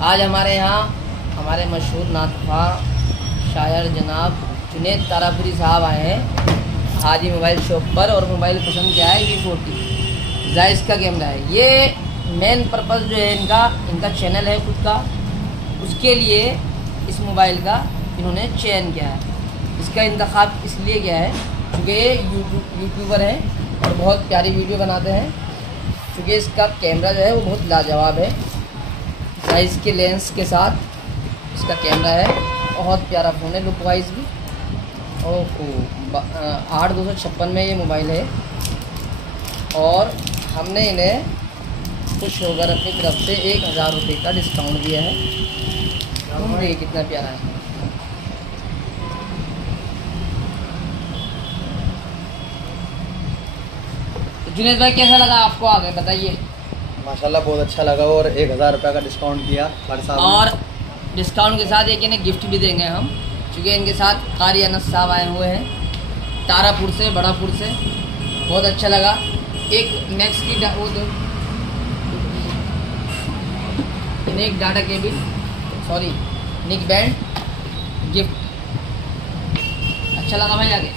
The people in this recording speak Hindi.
आज हमारे यहाँ हमारे मशहूर नातखा शायर जनाब जुनैद तारापुरी साहब आए हैं हाजी मोबाइल शॉप पर। और मोबाइल पसंद क्या है, V40 जायज़ का कैमरा है। ये मेन पर्पज़ जो है इनका चैनल है खुद का, उसके लिए इस मोबाइल का इन्होंने चयन किया है। इसका इंतखाब इसलिए किया है क्योंकि ये यूट्यूबर हैं और बहुत प्यारी वीडियो बनाते हैं। क्योंकि इसका कैमरा जो है वो बहुत लाजवाब है, साइज़ के लेंस के साथ इसका कैमरा है। बहुत प्यारा फ़ोन है, लुक वाइज भी। और 8256 में ये मोबाइल है। और हमने इन्हें खुश होकर अपनी तरफ से 1000 रुपये का डिस्काउंट दिया है। देखिए कितना प्यारा है। जुनैद भाई कैसा लगा आपको, आगे बताइए। माशाल्लाह बहुत अच्छा लगा। और 1000 रुपये का डिस्काउंट किया हर साल। और डिस्काउंट के साथ एक इन्हें गिफ्ट भी देंगे हम, क्योंकि इनके साथ कारी अनस साहब आए हुए हैं तारापुर से, बड़ापुर से। बहुत अच्छा लगा। एक मैक्स की वो दो, इन्हें एक डाटा केबल सॉरी निक बैंड गिफ्ट। अच्छा लगा भाई, आगे